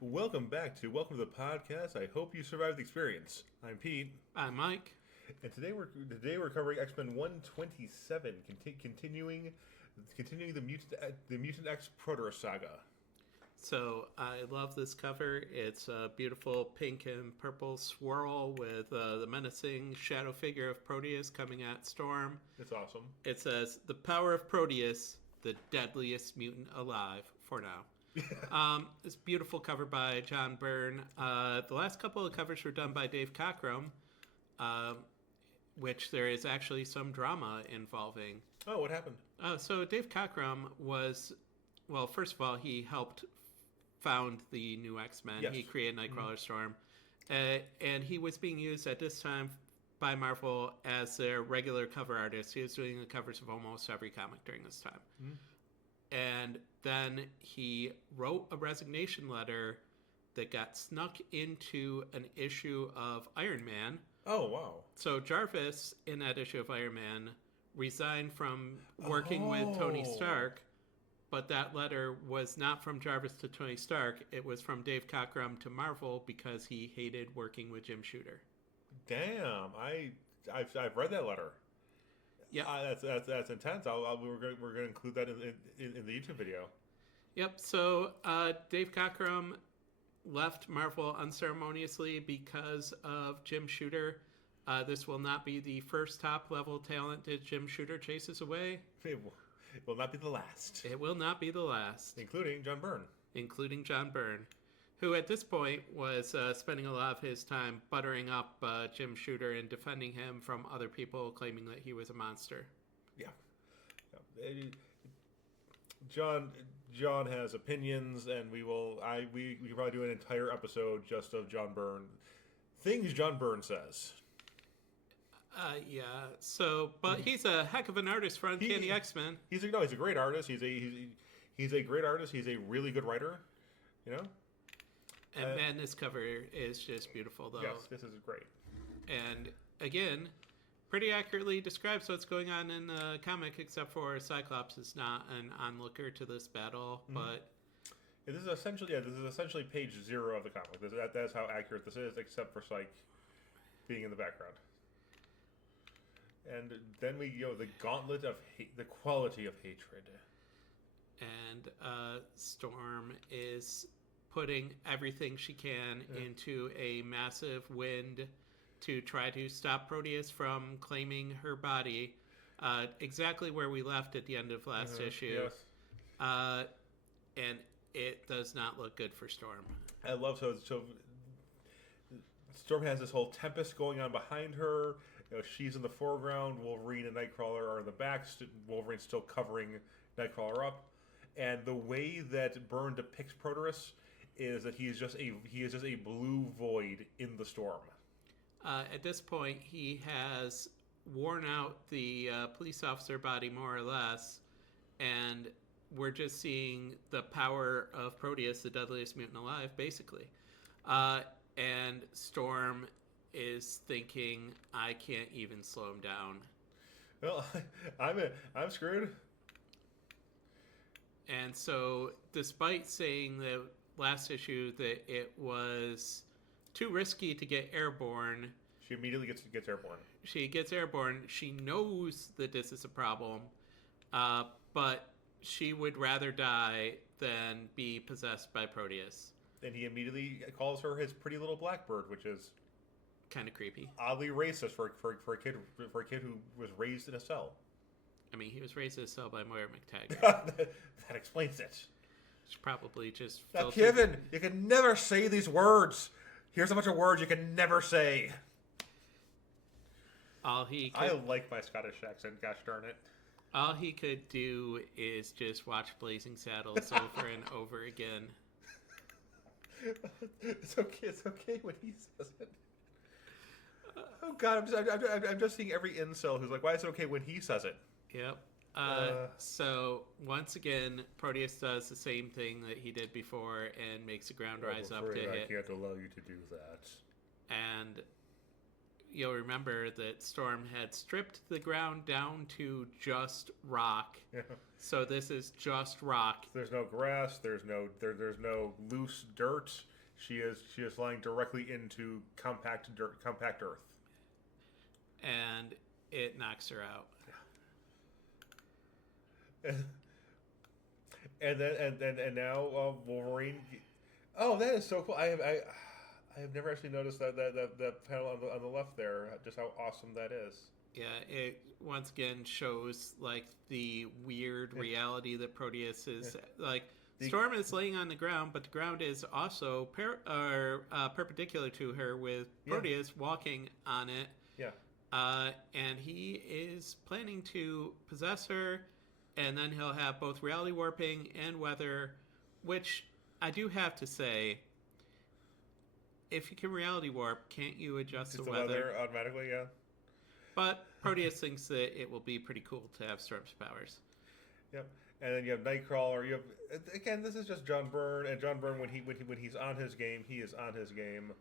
Welcome to the podcast. I hope you survived the experience. I'm Pete, I'm Mike. and today we're covering X-Men 127, continuing the Mutant X Proteus Saga. So I love this cover. It's a beautiful pink and purple swirl with the menacing shadow figure of Proteus coming at Storm. It's awesome. It says, "The power of Proteus, the deadliest mutant alive," for now. It's a beautiful cover by John Byrne. The last couple of covers were done by Dave Cockrum, which there is actually some drama involving. Oh, what happened? So Dave Cockrum was, well, first of all, he helped found the new X-Men. Yes. He created Nightcrawler Storm. And he was being used at this time by Marvel as their regular cover artist. He was doing the covers of almost every comic during this time. Mm-hmm. And then he wrote a resignation letter that got snuck into an issue of Iron Man. Oh, wow. So Jarvis, in that issue of Iron Man, resigned from working with Tony Stark. But that letter was not from Jarvis to Tony Stark. It was from Dave Cockrum to Marvel because he hated working with Jim Shooter. Damn, I've read that letter. Yeah, that's intense. We're going to include that in the YouTube video. Yep. So Dave Cockrum left Marvel unceremoniously because of Jim Shooter. This will not be the first top level talent that Jim Shooter chases away. It will not be the last. It will not be the last. Including John Byrne. Who at this point was spending a lot of his time buttering up Jim Shooter and defending him from other people claiming that he was a monster. Yeah. John has opinions, and we can probably do an entire episode just of John Byrne. Things John Byrne says. Yeah. So, but he's a heck of an artist for Uncanny X-Men. He's a great artist. He's a great artist. He's a really good writer. You know. And man, this cover is just beautiful, though. Yes, this is great. And again, pretty accurately describes what's going on in the comic, except for Cyclops is not an onlooker to this battle. Mm-hmm. But this is essentially page 0 of the comic. That's how accurate this is, except for Psych being in the background. And then we the gauntlet of the quality of hatred. And Storm is putting everything she can into a massive wind to try to stop Proteus from claiming her body, exactly where we left at the end of last issue. Yes. And it does not look good for Storm. I love so Storm has this whole tempest going on behind her. She's in the foreground. Wolverine and Nightcrawler are in the back. Wolverine's still covering Nightcrawler up. And the way that Byrne depicts Proteus is that he is just a blue void in the storm. At this point, he has worn out the police officer body more or less, and we're just seeing the power of Proteus, the deadliest mutant alive, basically. And Storm is thinking, I can't even slow him down. Well, I'm screwed. And so, despite saying that last issue that it was too risky to get airborne, she immediately gets airborne. She gets airborne. She knows that this is a problem, but she would rather die than be possessed by Proteus. And he immediately calls her his pretty little blackbird, which is kind of creepy, oddly racist for a kid who was raised in a cell. I mean, he was raised in a cell by Moira MacTaggert. That explains it. She probably just now, Kevin, you can never say these words. Here's a bunch of words you can never say. I like my Scottish accent, gosh darn it. All he could do is just watch Blazing Saddles over and over again. It's okay when he says it. Oh God, I'm just seeing every incel who's like, why is it okay when he says it? Yep. So once again, Proteus does the same thing that he did before and makes the ground rise up to hit. I can't allow you to do that. And you'll remember that Storm had stripped the ground down to just rock. Yeah. So this is just rock. There's no grass. There's no loose dirt. She is lying directly into compact earth. And it knocks her out. And now Wolverine. Oh, that is so cool. I have never actually noticed that panel on the left there. Just how awesome that is. Yeah, it once again shows like the weird reality that Proteus is like. Storm is laying on the ground, but the ground is also perpendicular to her, with Proteus walking on it. Yeah. And he is planning to possess her, and then he'll have both reality warping and weather, which I do have to say, if you can reality warp, can't you adjust the weather automatically? Yeah. But Proteus thinks that it will be pretty cool to have Storm's powers. Yep. And then you have Nightcrawler. You have, again, this is just John Byrne, and John Byrne when he's on his game, he is on his game,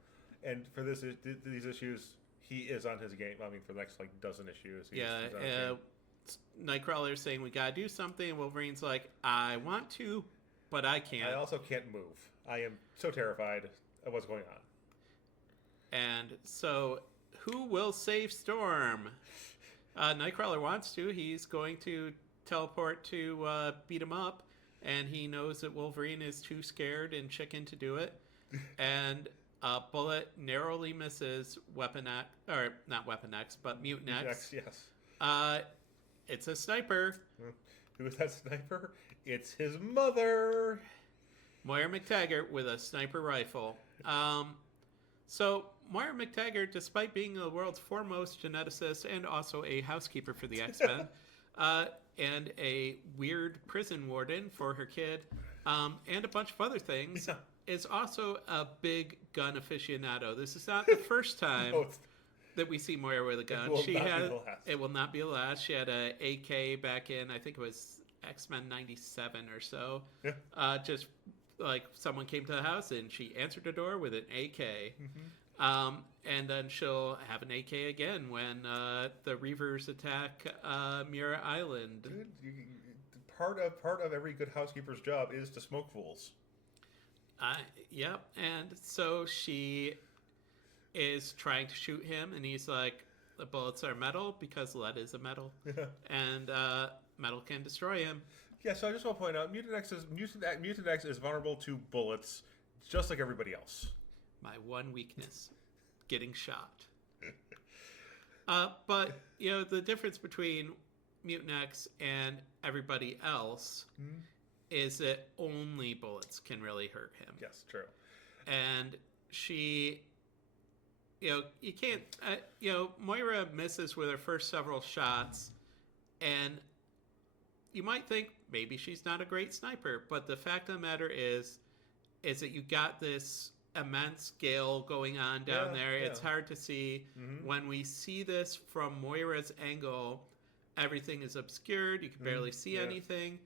and for these issues, he is on his game. I mean, for the next dozen issues. He's Nightcrawler's saying we gotta do something. Wolverine's like, I want to, but I can't. I also can't move. I am so terrified of what's going on. And so, who will save Storm? Nightcrawler wants to. He's going to teleport to beat him up, and he knows that Wolverine is too scared and chicken to do it. And a bullet narrowly misses Weapon X, or not Weapon X, but Mutant X. Yes. It's a sniper. Who is that sniper? It's his mother. Moira MacTaggert with a sniper rifle. So Moira MacTaggert, despite being the world's foremost geneticist and also a housekeeper for the X-Men, and a weird prison warden for her kid, and a bunch of other things, is also a big gun aficionado. This is not the first time that we see Moira with a gun. It will not be the last. She had a AK back in, I think it was X-Men 97 or so. Yeah. Just like someone came to the house and she answered the door with an AK. Mm-hmm. And then she'll have an AK again when the Reavers attack Muir Island. Dude, part of every good housekeeper's job is to smoke fools. Yep. And so she is trying to shoot him, and he's like, the bullets are metal because lead is a metal, and metal can destroy him. Yeah, so I just want to point out, Mutant X is vulnerable to bullets, just like everybody else. My one weakness, getting shot. But, the difference between Mutant X and everybody else is that only bullets can really hurt him. Yes, true. And she, you can't, Moira misses with her first several shots, and you might think maybe she's not a great sniper, but the fact of the matter is that you got this immense gale going on down there. Yeah. It's hard to see. Mm-hmm. When we see this from Moira's angle, everything is obscured. You can barely see anything.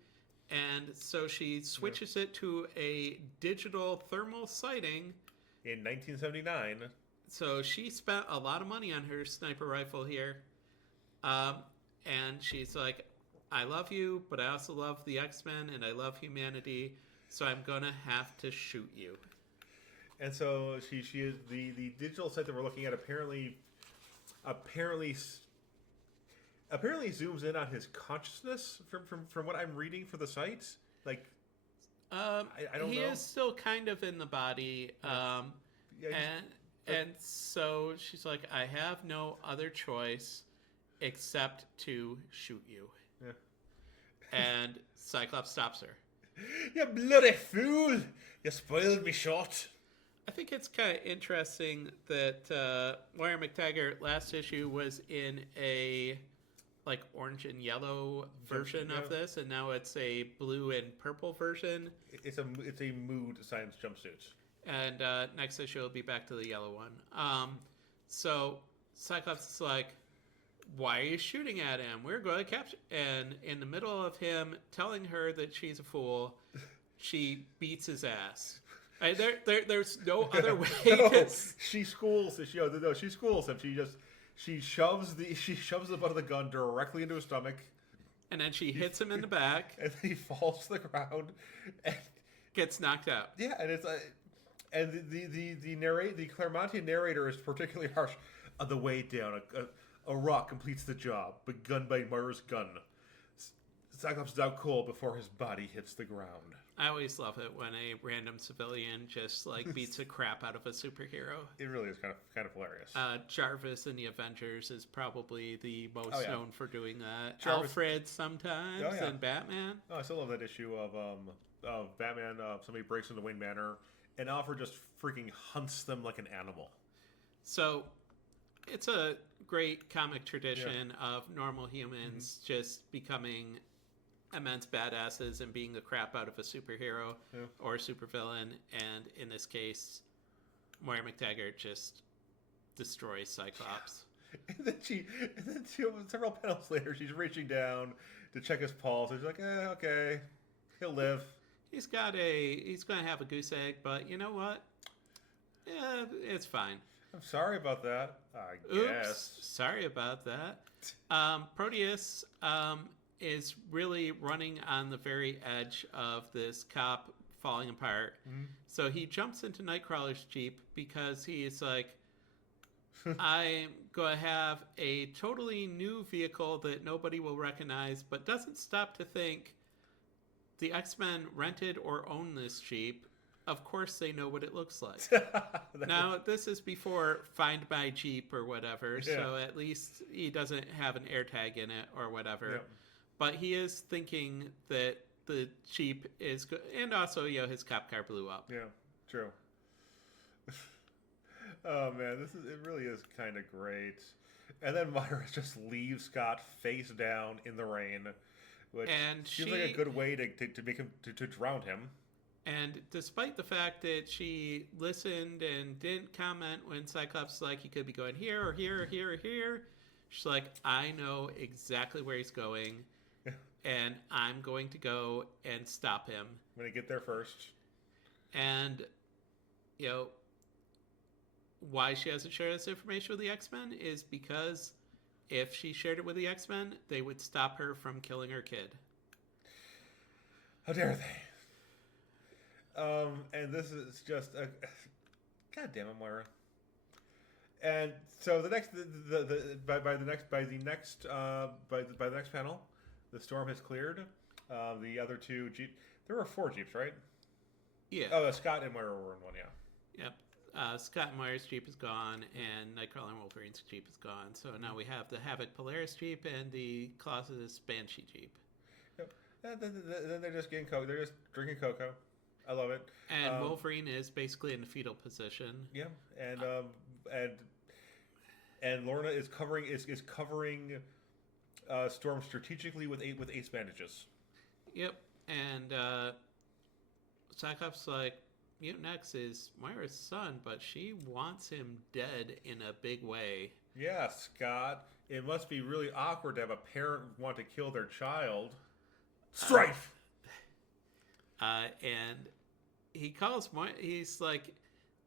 And so she switches it to a digital thermal sighting. In 1979. So she spent a lot of money on her sniper rifle here. And she's like, I love you, but I also love the X-Men and I love humanity, so I'm going to have to shoot you. And so she is the digital set that we're looking at apparently zooms in on his consciousness from what I'm reading for the site. Like, I don't know. He is still kind of in the body, and so she's like, I have no other choice except to shoot you. Yeah. And Cyclops stops her. You bloody fool! You spoiled me shot. I think it's kind of interesting that Moira MacTaggert last issue was in a orange and yellow version of this, and now it's a blue and purple version. It's a mood science jumpsuit. And next issue will be back to the yellow one. So Cyclops is like, why are you shooting at him? We're going to capture... And in the middle of him telling her that she's a fool, she beats his ass. There's no other way. She schools him. She shoves the butt of the gun directly into his stomach, and then she hits him in the back, and then he falls to the ground, and gets knocked out. Yeah, and it's and the Claremontian narrator is particularly harsh. On the way down, a rock completes the job, begun by Moira's gun. Cyclops is out cold before his body hits the ground. I always love it when a random civilian just like beats the crap out of a superhero. It really is kind of hilarious. Jarvis in the Avengers is probably the most known for doing that. Jarvis. Alfred sometimes and Batman. Oh, I still love that issue of Batman. Somebody breaks into Wayne Manor, and Alfred just freaking hunts them like an animal. So it's a great comic tradition of normal humans just becoming immense badasses and beating the crap out of a superhero or a supervillain, and in this case, Moira MacTaggert just destroys Cyclops. Yeah. And then she several panels later, she's reaching down to check his pulse. She's like, okay, he'll live. He's going to have a goose egg, but you know what? Yeah, it's fine. I'm sorry about that. I guess. Oops, sorry about that. Proteus is really running on the very edge of this cop falling apart. So he jumps into Nightcrawler's Jeep because he's like, I'm going to have a totally new vehicle that nobody will recognize, but doesn't stop to think the X-Men rented or own this Jeep. Of course they know what it looks like. Now, this is before Find My Jeep or whatever, so at least he doesn't have an AirTag in it or whatever. Yep. But he is thinking that the Jeep is good, and also, his cop car blew up. Yeah, true. Oh man, it really is kind of great. And then Moira just leaves Scott face down in the rain, which seems like a good way to make him to drown him. And despite the fact that she listened and didn't comment when Cyclops was like, he could be going here or here or here or here, she's like, I know exactly where he's going, and I'm going to go and stop him. I'm going to get there first. And, why she hasn't shared this information with the X-Men is because if she shared it with the X-Men, they would stop her from killing her kid. How dare they? And this is just a God damn it, Moira. And so by the next panel, the storm has cleared. The other two Jeep. There were 4 Jeeps, right? Yeah. Oh, Scott and Moira were in one. Yeah. Yep. Scott and Moira's Jeep is gone, and Nightcrawler and Wolverine's Jeep is gone. So now we have the Havoc Polaris Jeep and the Colossus Banshee Jeep. Yep. And then they're just getting coke. They're just drinking cocoa. I love it. And Wolverine is basically in the fetal position. Yeah, and Lorna is covering Storm strategically with ace bandages. Yep, and Cyclops is like, Mutant X is Moira's son, but she wants him dead in a big way. Yeah, Scott. It must be really awkward to have a parent want to kill their child. Strife! And he calls Moira, he's like,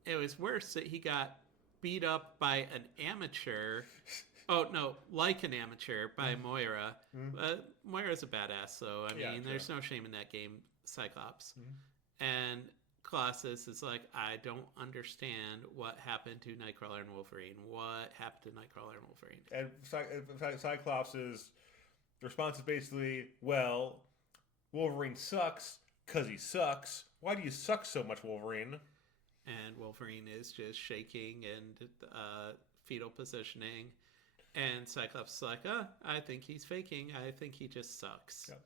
it was worse that he got beat up by an amateur. Oh, no, like an amateur by Moira. But Moira's a badass, so, I mean, there's no shame in that game, Cyclops. And Colossus is like, I don't understand what happened to Nightcrawler and Wolverine. What happened to Nightcrawler and Wolverine? And Cyclops' response is basically, well, Wolverine sucks because he sucks. Why do you suck so much, Wolverine? And Wolverine is just shaking and fetal positioning. And Cyclops is like, I think he's faking. I think he just sucks. Yeah.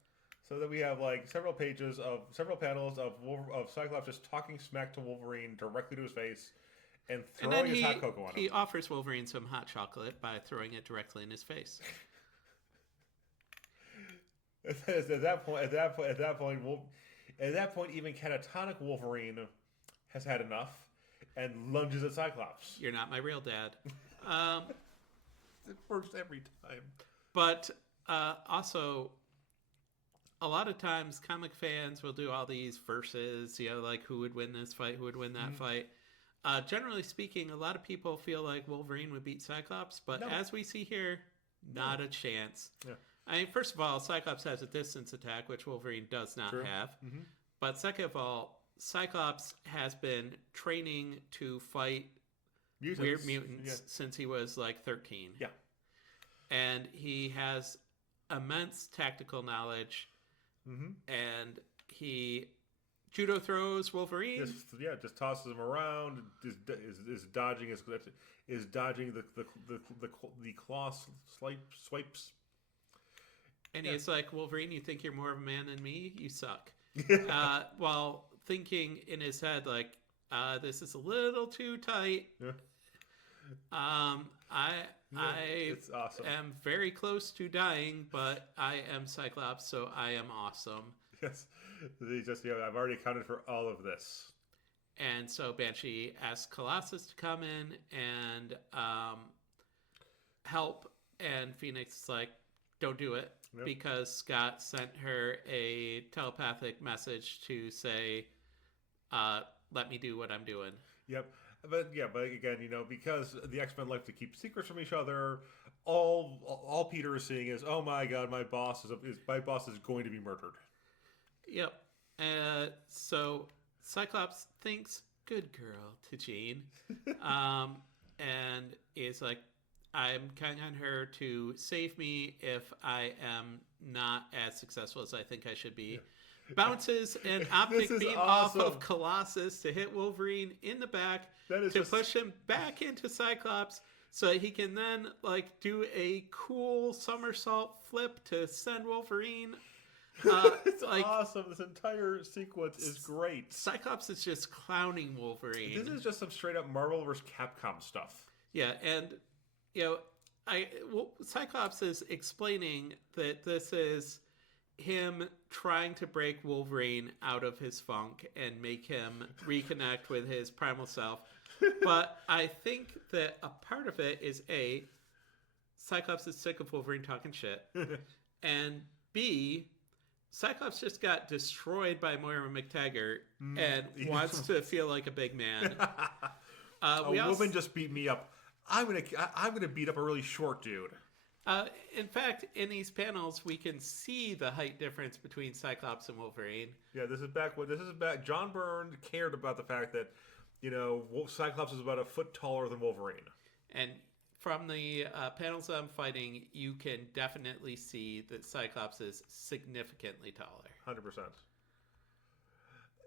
So then we have several panels of Cyclops just talking smack to Wolverine directly to his face and throwing his hot cocoa on him. He offers Wolverine some hot chocolate by throwing it directly in his face. At that point, even catatonic Wolverine has had enough and lunges at Cyclops. You're not my real dad. It works every time. But also, a lot of times comic fans will do all these verses, like who would win this fight, who would win that fight. Generally speaking, a lot of people feel like Wolverine would beat Cyclops, but No. as we see here, not a chance. Yeah. I mean, first of all, Cyclops has a distance attack, which Wolverine does not True. have. Mm-hmm. But second of all, Cyclops has been training to fight weird mutants since he was like 13. Yeah. And he has immense tactical knowledge. Mm-hmm. And he judo throws Wolverine. Just tosses him around. Is dodging the claw swipes. And he's like, Wolverine, you think you're more of a man than me? You suck. While thinking in his head, like, this is a little too tight. Yeah. It's awesome. am very close to dying, but I am Cyclops, so I am awesome. Yes. I've already accounted for all of this. And so Banshee asks Colossus to come in and help, and Phoenix is like, don't do it. Yep. Because Scott sent her a telepathic message to say, let me do what I'm doing. Yep. But again, because the X-Men like to keep secrets from each other, all Peter is seeing is, oh my god, my boss is going to be murdered. Yep. So Cyclops thinks, good girl, to Jean. And is like, I'm counting on her to save me if I am not as successful as I think I should be. Yeah. Bounces an optic beam awesome. Off of Colossus to hit Wolverine in the back to push him back into Cyclops so he can then do a cool somersault flip to send Wolverine. It's awesome. This entire sequence is great. Cyclops is just clowning Wolverine. This is just some straight up Marvel vs. Capcom stuff. Yeah, and Cyclops is explaining that this is him trying to break Wolverine out of his funk and make him reconnect with his primal self. But I think that a part of it is A, Cyclops is sick of Wolverine talking shit, and B, Cyclops just got destroyed by Moira MacTaggert and wants to feel like a big man. A woman just beat me up. I'm gonna beat up a really short dude. In fact, in these panels, we can see the height difference between Cyclops and Wolverine. Yeah, this is back. John Byrne cared about the fact that, Cyclops is about a foot taller than Wolverine. And from the panels I'm fighting, you can definitely see that Cyclops is significantly taller. 100%.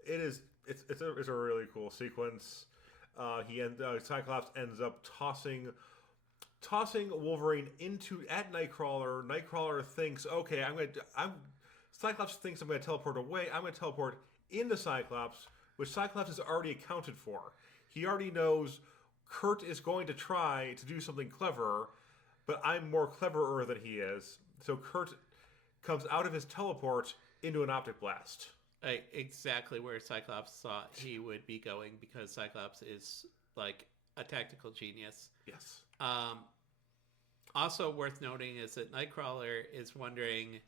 It is. It's a really cool sequence. Cyclops ends up tossing Wolverine at Nightcrawler. Nightcrawler thinks, okay, Cyclops thinks I'm going to teleport away. I'm going to teleport into Cyclops, which Cyclops has already accounted for. He already knows Kurt is going to try to do something clever, but I'm more cleverer than he is. So Kurt comes out of his teleport into an optic blast. Exactly where Cyclops thought he would be going, because Cyclops is a tactical genius. Yes. Also worth noting is that Nightcrawler is wondering,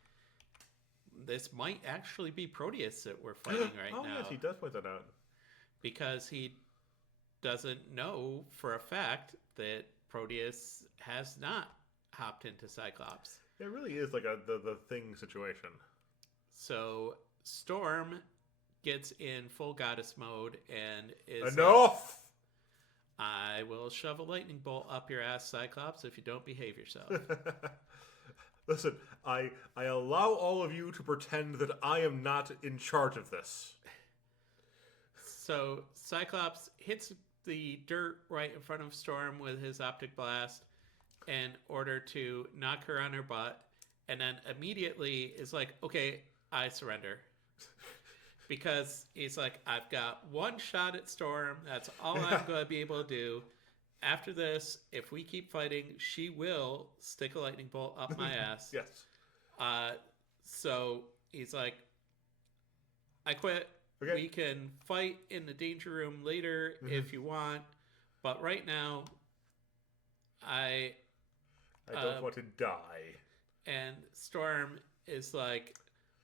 this might actually be Proteus that we're fighting right now. Oh, yes, he does point that out. Because he doesn't know for a fact that Proteus has not hopped into Cyclops. It really is like the Thing situation. So Storm gets in full goddess mode and is enough. I will shove a lightning bolt up your ass, Cyclops, if you don't behave yourself. Listen, I allow all of you to pretend that I am not in charge of this. So Cyclops hits the dirt right in front of Storm with his optic blast in order to knock her on her butt, and then immediately is like, okay, I surrender. Because he's like, I've got one shot at Storm. That's all I'm going to be able to do. After this, if we keep fighting, she will stick a lightning bolt up my ass. Yes. So he's like, I quit. Okay. We can fight in the danger room later if you want. But right now, I don't want to die. And Storm is like,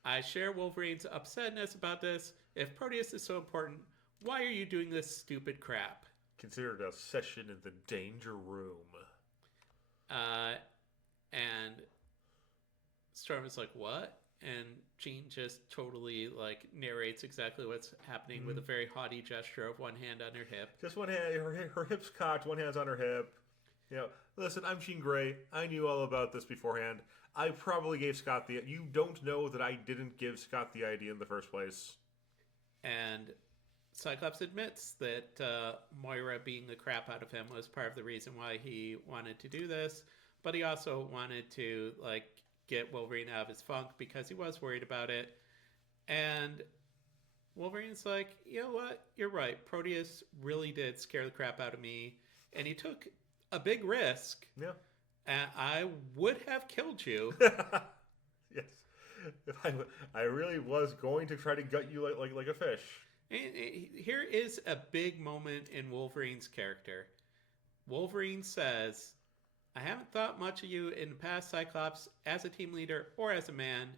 I share Wolverine's upsetness about this. If Proteus is so important, why are you doing this stupid crap? considered a session in the danger room. And Storm is like, what? And Jean just totally like narrates exactly what's happening with a very haughty gesture of one hand on her hip. Just one hand, her hip's cocked, one hand's on her hip. You know, listen, I'm Jean Grey. I knew all about this beforehand. I probably gave Scott the... You don't know that I didn't give Scott the idea in the first place. And Cyclops admits that Moira beating the crap out of him was part of the reason why he wanted to do this. But he also wanted to, like, get Wolverine out of his funk because he was worried about it. And Wolverine's like, you know what? You're right. Proteus really did scare the crap out of me. And he took a big risk. Yeah. And I would have killed you. Yes. I really was going to try to gut you like a fish. And here is a big moment in Wolverine's character. Wolverine says, I haven't thought much of you in the past, Cyclops, as a team leader or as a man.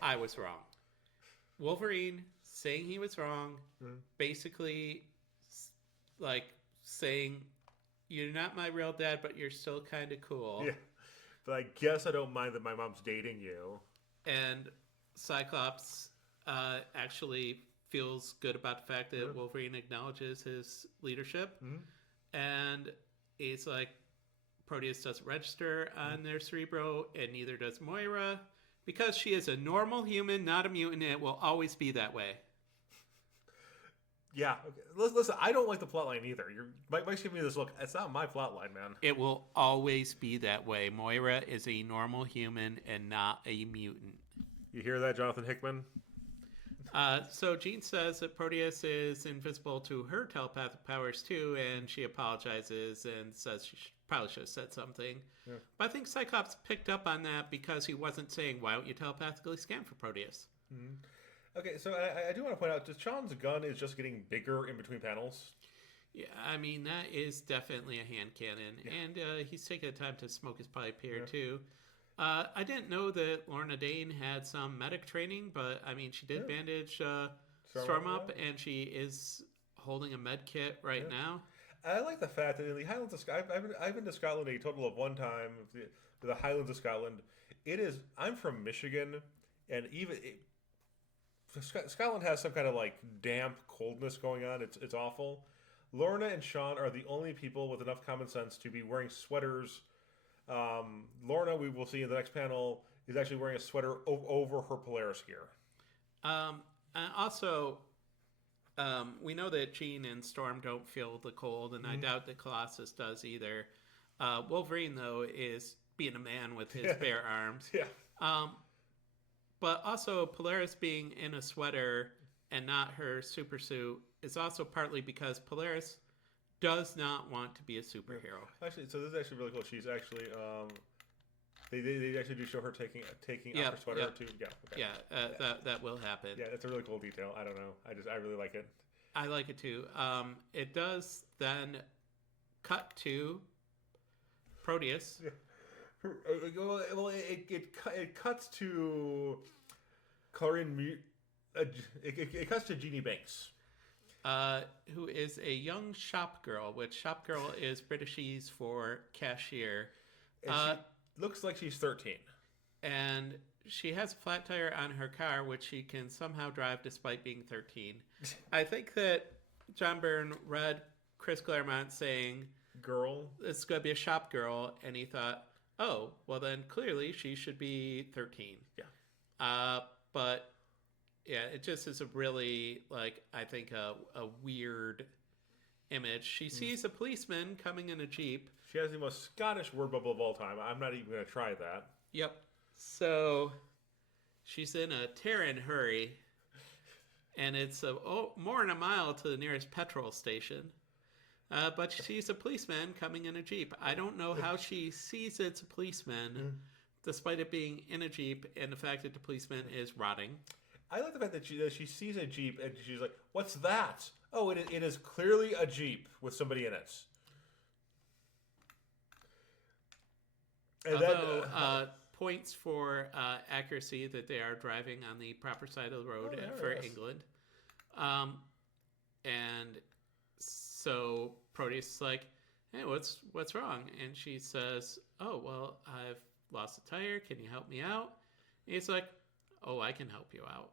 I was wrong. Wolverine saying he was wrong, basically like saying, you're not my real dad, but you're still kind of cool. Yeah. But I guess I don't mind that my mom's dating you. And Cyclops actually feels good about the fact that Wolverine acknowledges his leadership. And he's like, Proteus doesn't register on their Cerebro, and neither does Moira. Because she is a normal human, not a mutant, it will always be that way. Yeah. Okay. Listen, I don't like the plotline either. Mike's giving me this look. It's not my plotline, man. It will always be that way. Moira is a normal human and not a mutant. You hear that, Jonathan Hickman? So Jean says that Proteus is invisible to her telepathic powers too, and she apologizes and says she probably should have said something. Yeah. But I think Cyclops picked up on that because he wasn't saying, why don't you telepathically scan for Proteus? Okay, so I do want to point out, Sean's gun is just getting bigger in between panels. Yeah, I mean, that is definitely a hand cannon. Yeah. And he's taking the time to smoke his pipe here too. I didn't know that Lorna Dane had some medic training, but I mean, she did bandage Storm up, and she is holding a med kit right now. I like the fact that in the Highlands of Scotland, I've been to Scotland a total of one time. The Highlands of Scotland, I'm from Michigan, and Scotland has some kind of like damp coldness going on. It's awful. Lorna and Sean are the only people with enough common sense to be wearing sweaters. Lorna, we will see in the next panel, is actually wearing a sweater over her Polaris gear. And also, we know that Jean and Storm don't feel the cold, and I doubt that Colossus does either. Wolverine, though, is being a man with his bare arms. Yeah. But also, Polaris being in a sweater and not her super suit is also partly because Polaris does not want to be a superhero. Actually, so this is actually really cool. She's actually, they actually do show her taking off her sweater too. Yeah. Okay. Yeah, that will happen. Yeah, that's a really cool detail. I don't know. I really like it. I like it too. It does then cut to Proteus. Yeah. Well, it cuts to Clarion. It cuts to Jeannie Banks. Who is a young shop girl, which shop girl is Britishese for cashier. And she looks like she's 13. And she has a flat tire on her car, which she can somehow drive despite being 13. I think that John Byrne read Chris Claremont saying, "Girl, it's going to be a shop girl," and he thought, "Oh, well then clearly she should be 13." Yeah. But yeah, it just is a really, like, I think a weird image. She sees a policeman coming in a Jeep. She has the most Scottish word bubble of all time. I'm not even going to try that. Yep. So she's in a tearing hurry, and it's more than a mile to the nearest petrol station. But she sees a policeman coming in a Jeep. I don't know how she sees it's a policeman, despite it being in a Jeep and the fact that the policeman is rotting. I like the fact that she sees a Jeep and she's like, "What's that?" Oh, it is clearly a Jeep with somebody in it. And although points for accuracy that they are driving on the proper side of the road for England. And So Proteus is like, hey, what's wrong? And she says, oh, well, I've lost a tire. Can you help me out? And he's like, oh, I can help you out.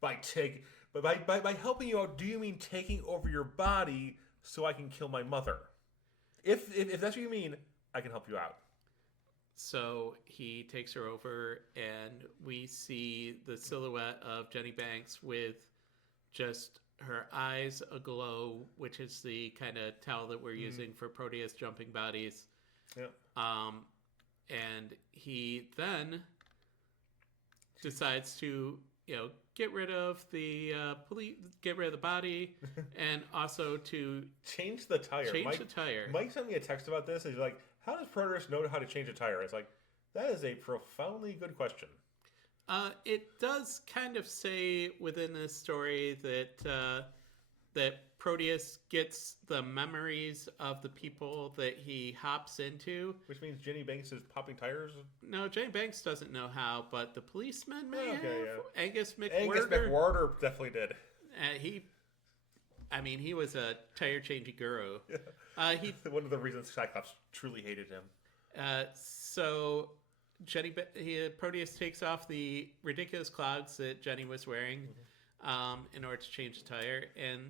By helping you out, do you mean taking over your body so I can kill my mother? If that's what you mean, I can help you out. So he takes her over, and we see the silhouette of Jenny Banks with just her eyes aglow, which is the kind of towel that we're using for Proteus jumping bodies. Yeah. And he then decides to, get rid of the get rid of the body, and also to change the tire. Mike sent me a text about this, and he's like, how does Proteus know how to change a tire? It's like, that is a profoundly good question. It does kind of say within this story that Proteus gets the memories of the people that he hops into. Which means Jenny Banks is popping tires? No, Jenny Banks doesn't know how, but the policeman may have. Yeah. Angus Angus McWhorter definitely did. He was a tire-changing guru. One of the reasons Cyclops truly hated him. So Proteus takes off the ridiculous clogs that Jenny was wearing in order to change the tire, and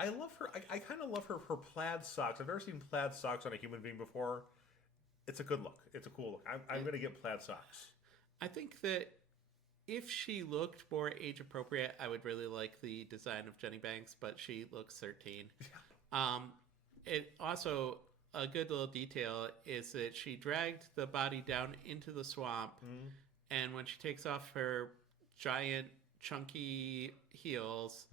I love her. I kind of love her plaid socks. I've never seen plaid socks on a human being before. It's a good look. It's a cool look. I'm going to get plaid socks. I think that if she looked more age appropriate, I would really like the design of Jenny Banks, but she looks 13. It also, a good little detail is that she dragged the body down into the swamp, and when she takes off her giant, chunky heels,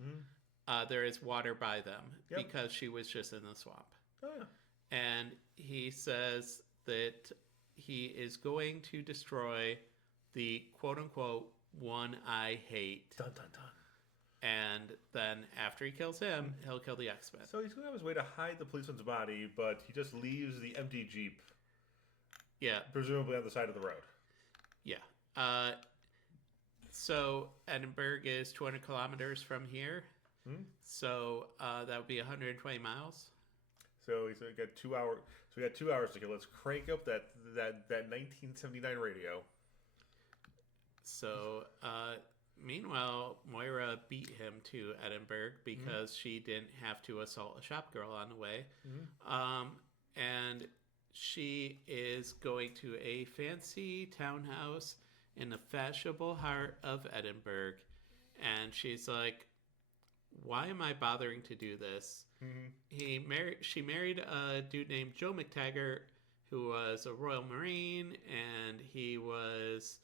there is water by them because she was just in the swamp. Oh, yeah. And he says that he is going to destroy the quote-unquote one I hate. Dun, dun, dun. And then after he kills him, he'll kill the X-Men. So he's going to have his way to hide the policeman's body, but he just leaves the empty Jeep. Yeah. Presumably on the side of the road. Yeah. So Edinburgh is 200 kilometers from here. So that would be 120 miles. So he's got 2 hours. So we got 2 hours to kill. Let's crank up that 1979 radio. So meanwhile, Moira beat him to Edinburgh because she didn't have to assault a shop girl on the way. And she is going to a fancy townhouse in the fashionable heart of Edinburgh. And she's like, why am I bothering to do this? She married a dude named Joe MacTaggert, who was a Royal Marine, and he was,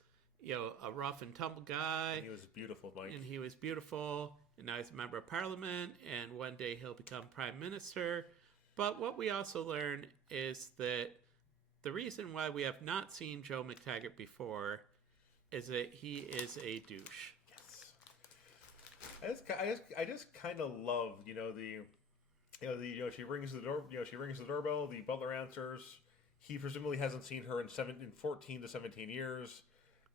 a rough and tumble guy. And he was beautiful, Mike. And he was beautiful, and now he's a member of Parliament, and one day he'll become Prime Minister. But what we also learn is that the reason why we have not seen Joe MacTaggert before is that he is a douche. I just kind of love, she rings the door, she rings the doorbell, the butler answers. He presumably hasn't seen her in 14 to 17 years,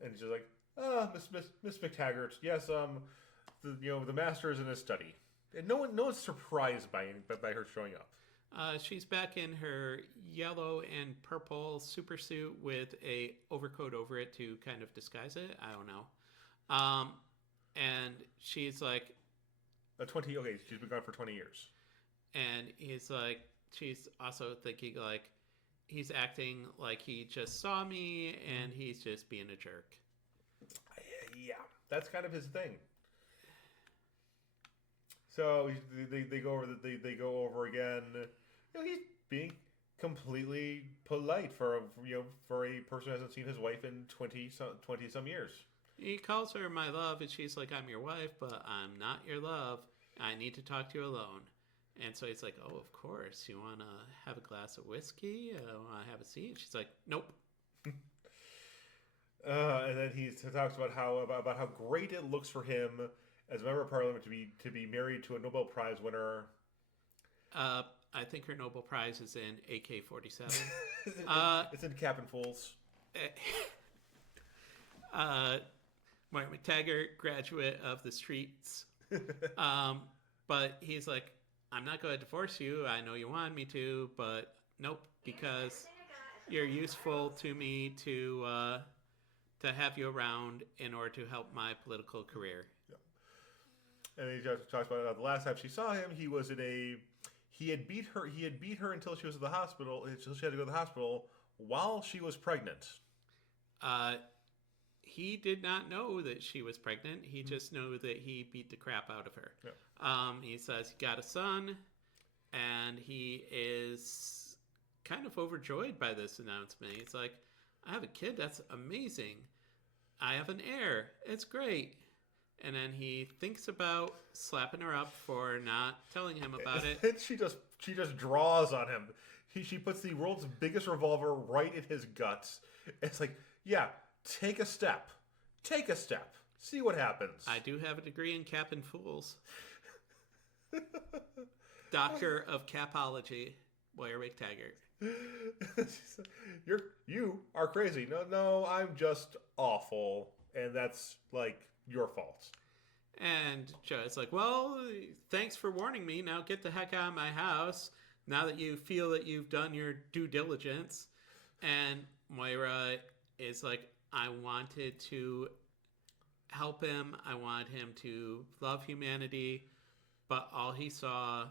and she's like, Miss MacTaggert, yes, the master is in his study, and no one's surprised by her showing up. She's back in her yellow and purple supersuit with a overcoat over it to kind of disguise it. I don't know. And she's like... she's been gone for 20 years. And he's like... She's also thinking, like, he's acting like he just saw me, and he's just being a jerk. Yeah, that's kind of his thing. So they go over again. He's being completely polite for a person who hasn't seen his wife in 20 some years. He calls her my love, and she's like, I'm your wife, but I'm not your love. I need to talk to you alone. And so he's like, oh, of course. You want to have a glass of whiskey? Want to have a seat? She's like, nope. And then he talks about how great it looks for him as a member of Parliament to be married to a Nobel Prize winner. I think her Nobel Prize is in AK-47. It's in Cap and Fools. Moira MacTaggert, graduate of the streets. But he's like, I'm not going to divorce you. I know you wanted me to, but nope, because you're useful to me to have you around in order to help my political career. Yeah. And he just talks about the last time she saw him, he was in a. He had beat her until she was at the hospital. Until she had to go to the hospital while she was pregnant. He did not know that she was pregnant. He just knew that he beat the crap out of her. Yeah. He says he got a son, and he is kind of overjoyed by this announcement. He's like, I have a kid. That's amazing. I have an heir. It's great. And then he thinks about slapping her up for not telling him about it. And she just draws on him. She puts the world's biggest revolver right in his guts. It's like, yeah, take a step. Take a step. See what happens. I do have a degree in cap and fools. Doctor of Capology, Moira MacTaggert. You are crazy. No, I'm just awful. And that's like your fault. And Joe's like, well, thanks for warning me. Now get the heck out of my house now that you feel that you've done your due diligence. And Moira is like, I wanted to help him. I wanted him to love humanity. But all he saw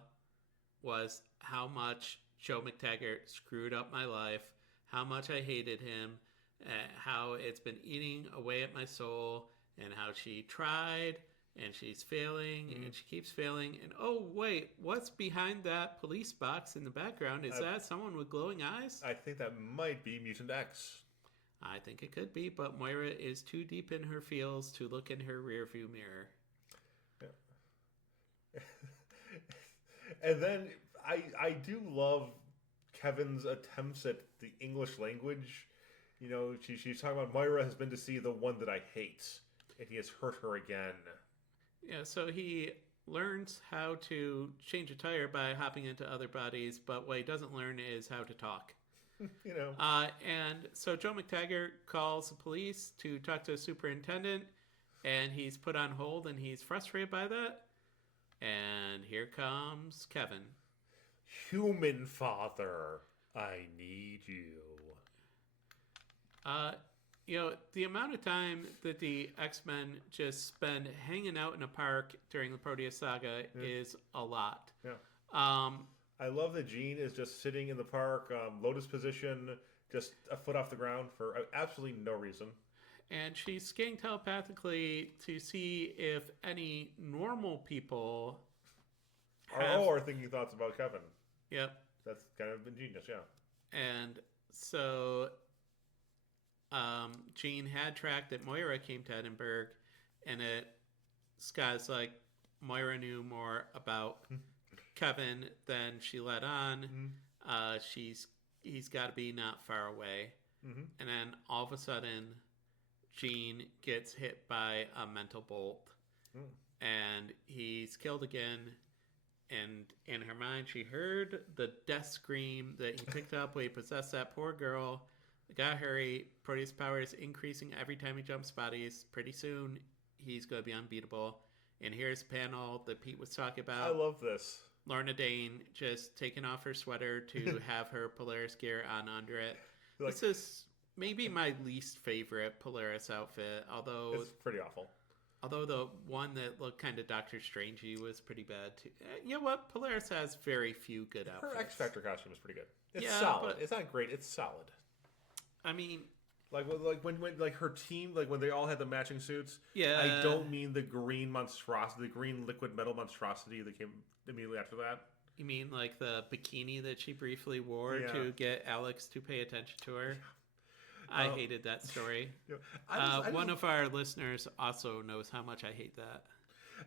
was how much Joe MacTaggert screwed up my life, how much I hated him, how it's been eating away at my soul, and how she tried, and she's failing, and she keeps failing. And oh, wait, what's behind that police box in the background? Is that someone with glowing eyes? I think that might be Mutant X. I think it could be, but Moira is too deep in her feels to look in her rearview mirror. Yeah. And then I do love Kevin's attempts at the English language. You know, she's talking about Moira has been to see the one that I hate, and he has hurt her again. Yeah, so he learns how to change a tire by hopping into other bodies, but what he doesn't learn is how to talk. You know. And so Joe MacTaggert calls the police to talk to the superintendent, and he's put on hold, and he's frustrated by that. And here comes Kevin. Human father, I need you. You know, the amount of time that the X-Men just spend hanging out in a park during the Proteus Saga is a lot. Yeah. I love that Jean is just sitting in the park, lotus position, just a foot off the ground for absolutely no reason. And she's scanning telepathically to see if any normal people are thinking thoughts about Kevin. Yep. That's kind of ingenious, yeah. And so Jean had tracked that Moira came to Edinburgh, and Scott's like, Moira knew more about Kevin than she let on. He's got to be not far away. And then all of a sudden, Jean gets hit by a mental bolt, and he's killed again. And in her mind, she heard the death scream that he picked up when he possessed that poor girl. Gotta hurry. Proteus power is increasing every time he jumps bodies. Pretty soon, he's going to be unbeatable. And here's a panel that Pete was talking about. I love this. Lorna Dane just taking off her sweater to have her Polaris gear on under it. Like, this is maybe my least favorite Polaris outfit, although it's pretty awful. Although the one that looked kind of Doctor Strangey was pretty bad too. You know what? Polaris has very few good outfits. Her X Factor costume is pretty good. It's solid. It's not great. It's solid. I mean, when her team, like when they all had the matching suits. Yeah. I don't mean the green monstrosity, the green liquid metal monstrosity that came immediately after that. You mean like the bikini that she briefly wore to get Alex to pay attention to her? Yeah. I hated that story. One of our listeners also knows how much I hate that.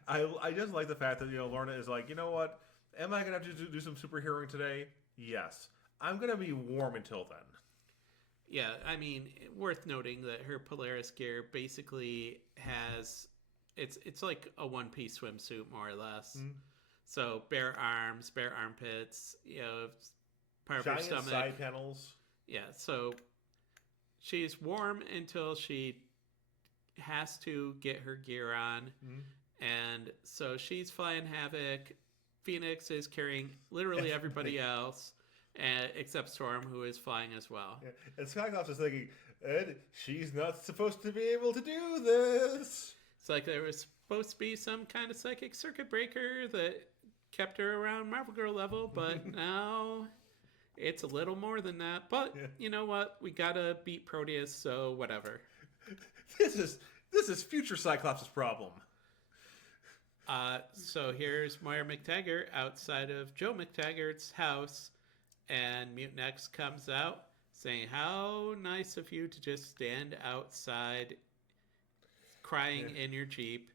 I just like the fact that Lorna is like, you know what? Am I gonna have to do some superheroing today? Yes. I'm gonna be warm until then. Yeah, I mean, worth noting that her Polaris gear basically has it's like a one-piece swimsuit more or less. So bare arms, bare armpits, part of her stomach, side panels. Yeah, so she's warm until she has to get her gear on. And so she's flying havoc Phoenix is carrying literally everybody else, except Storm, who is flying as well. Yeah. And Cyclops is thinking, Ed, she's not supposed to be able to do this. It's like there was supposed to be some kind of psychic circuit breaker that kept her around Marvel Girl level, but now it's a little more than that. But you know what? We gotta beat Proteus, so whatever. This is future Cyclops' problem. So here's Moira MacTaggert outside of Joe MacTaggert's house, and Mutant X comes out saying, "How nice of you to just stand outside crying in your Jeep,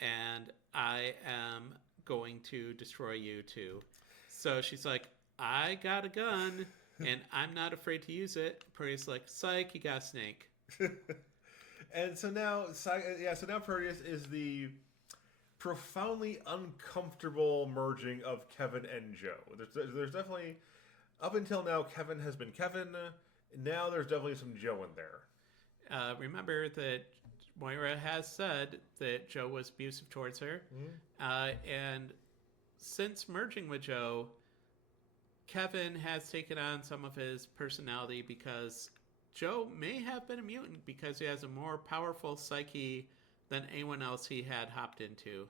and I am going to destroy you too." So she's like, "I got a gun, and I'm not afraid to use it." Proteus like, "Psych, you got a snake." And so now, Proteus is the profoundly uncomfortable merging of Kevin and Joe. There's definitely, up until now, Kevin has been Kevin. Now there's definitely some Joe in there. Remember that Moira has said that Joe was abusive towards her. And since merging with Joe, Kevin has taken on some of his personality because Joe may have been a mutant because he has a more powerful psyche than anyone else he had hopped into.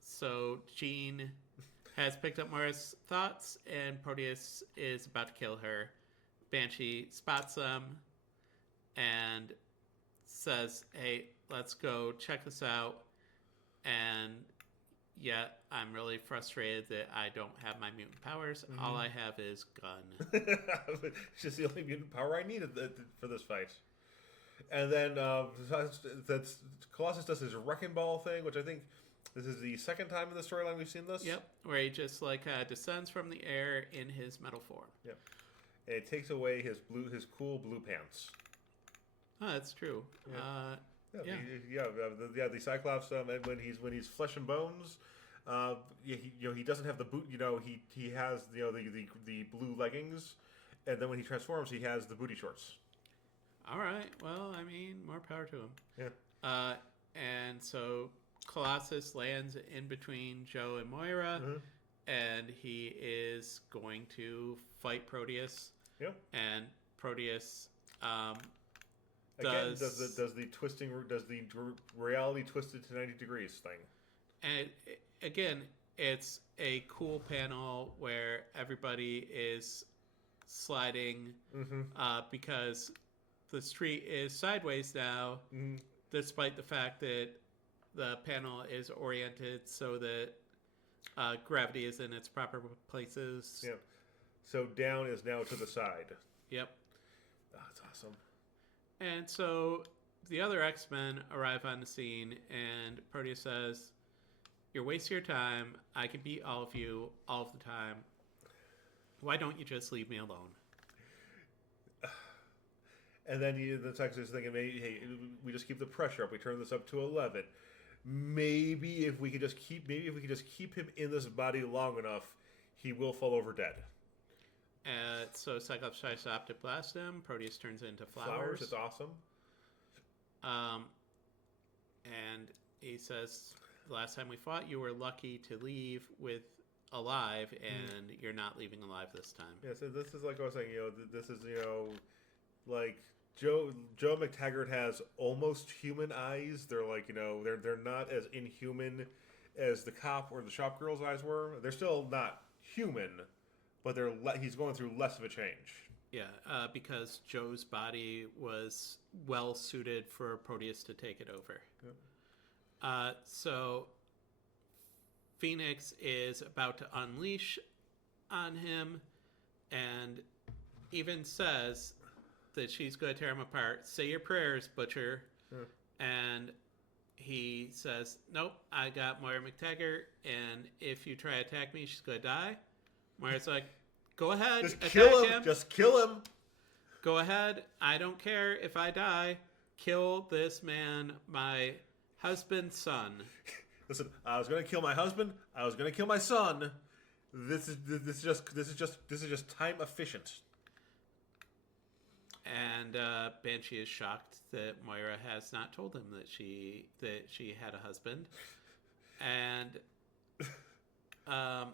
So Jean has picked up Moira's thoughts, and Proteus is about to kill her. Banshee spots them and says, "Hey, let's go check this out." And yet, I'm really frustrated that I don't have my mutant powers. All I have is gun. It's just the only mutant power I needed for this fight. And then that's Colossus does his wrecking ball thing, which I think this is the second time in the storyline we've seen this. Yep, where he just descends from the air in his metal form. Yep, and it takes away his cool blue pants. Oh, that's true. The Cyclops, and when he's flesh and bones, he doesn't have the boot. He has the blue leggings, and then when he transforms, he has the booty shorts. All right. Well, I mean, more power to him. Yeah. And so Colossus lands in between Joe and Moira, and he is going to fight Proteus. Yep. And Proteus does the reality twisted to 90 degrees thing. And again, it's a cool panel where everybody is sliding because the street is sideways now, despite the fact that the panel is oriented so that gravity is in its proper places. Yep. So down is now to the side. Yep. Oh, that's awesome. And so the other X-Men arrive on the scene, and Proteus says, "You're wasting your time. I can beat all of you all of the time. Why don't you just leave me alone?" And then the Texas is thinking, maybe, hey, we just keep the pressure up. We turn this up to 11. Maybe if we could just keep him in this body long enough, he will fall over dead. So Cyclops tries to optic blast him. Proteus turns into flowers. It's awesome. And he says, "The last time we fought, you were lucky to leave with alive, and you're not leaving alive this time." Yeah, so this is like I was saying, this is, like Joe MacTaggert has almost human eyes. They're like, they're not as inhuman as the cop or the shop girl's eyes were. They're still not human, but he's going through less of a change. Yeah, because Joe's body was well suited for Proteus to take it over. Yep. So Phoenix is about to unleash on him, and even says that she's going to tear him apart. "Say your prayers, Butcher." And he says, "Nope, I got Moira MacTaggert, and if you try to attack me, she's going to die." Moira's like, "Go ahead, just attack kill him. Just kill him. Go ahead. I don't care if I die. Kill this man, my husband's son." Listen, I was going to kill my husband. I was going to kill my son. This is just time efficient. And Banshee is shocked that Moira has not told him that she had a husband, and Yeah,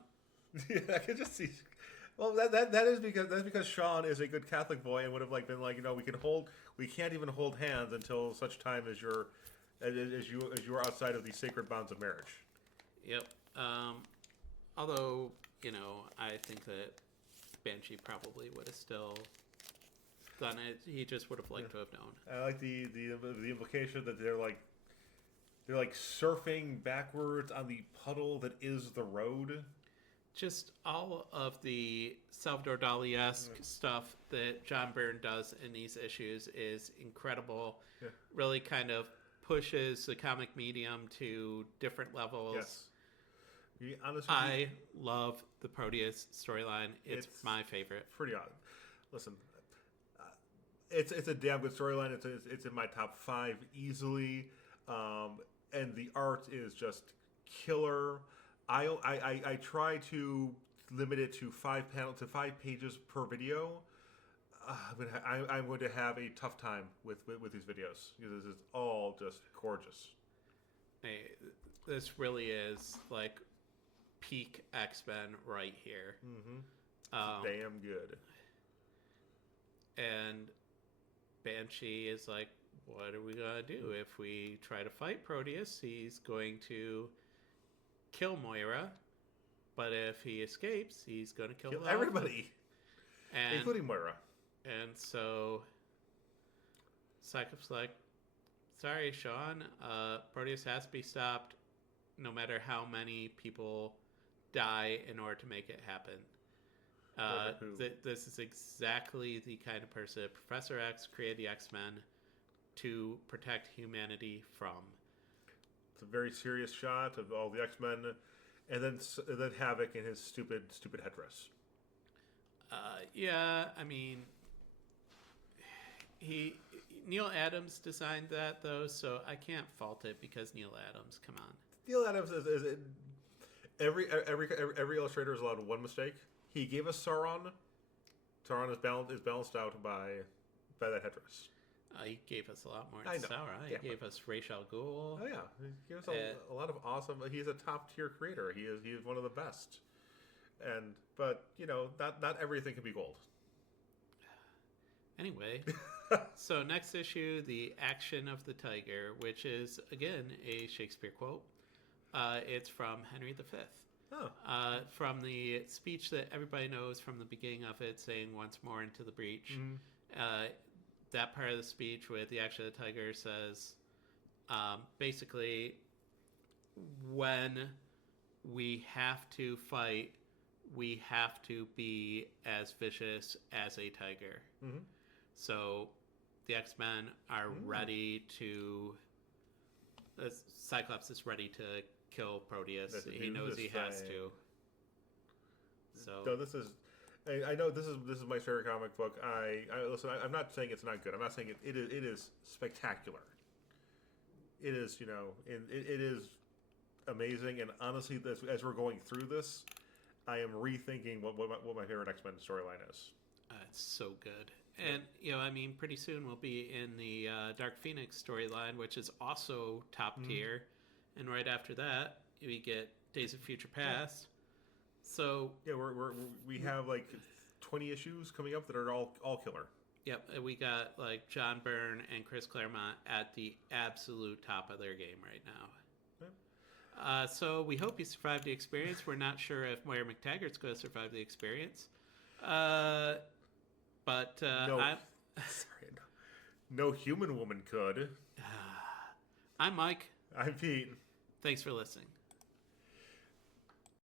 I can just see. Well, that is because Sean is a good Catholic boy and would have been like, we can't even hold hands until such time as you are outside of the sacred bonds of marriage. Yep. Although, I think that Banshee probably would have still done it. He just would have liked to have known. I like the implication that they're like surfing backwards on the puddle that is the road. Just all of the Salvador Dali-esque stuff that John Byrne does in these issues is incredible. Yeah. Really kind of pushes the comic medium to different levels. Yes. I love the Proteus storyline. It's my favorite. Pretty odd. Listen, it's a damn good storyline. It's in my top 5 easily, and the art is just killer. I try to limit it to 5 pages per video. I'm going to have a tough time with these videos because it's all just gorgeous. Hey, this really is like peak X-Men right here. Mm-hmm. Damn good. And Banshee is like, what are we gonna do if we try to fight Proteus? He's going to kill Moira, but if he escapes, he's going to kill everybody, including Moira. And so Cyclops like, sorry, Sean, Proteus has to be stopped no matter how many people die in order to make it happen. This is exactly the kind of person Professor X created the X-Men to protect humanity from. It's a very serious shot of all the X-Men, and then Havoc in his stupid headdress. Yeah, I mean, Neil Adams designed that though, so I can't fault it because Neil Adams. Come on. Neil Adams is every illustrator is allowed one mistake. He gave us Sauron. Sauron is balanced out by that headdress. He gave us a lot more than Sauron. He gave us Ra's al Ghul. Oh yeah, he gave us a lot of awesome. He's a top tier creator. He is one of the best. But not everything can be gold. Anyway, so next issue, The Action of the Tiger, which is again a Shakespeare quote. It's from Henry V. Oh. From the speech that everybody knows from the beginning of it, saying "Once more into the breach." Mm-hmm. That part of the speech with the action of the tiger says, basically, when we have to fight, we have to be as vicious as a tiger. Mm-hmm. So the X-Men are ready to... Cyclops is ready to kill Proteus. He knows he has to. So no, this is... I know this is my favorite comic book. Listen. I'm not saying it's not good. I'm not saying it is spectacular. It is it is amazing. And honestly, as we're going through this, I am rethinking what my favorite X-Men storyline is. It's so good. And I mean, pretty soon we'll be in the Dark Phoenix storyline, which is also top tier. And right after that, we get Days of Future Past. Yeah. So yeah, we have like 20 issues coming up that are all killer. Yep, and we got like John Byrne and Chris Claremont at the absolute top of their game right now. Yep. So we hope you survived the experience. We're not sure if Moira MacTaggert's going to survive the experience, but no human woman could. I'm Mike. I'm Pete. Thanks for listening.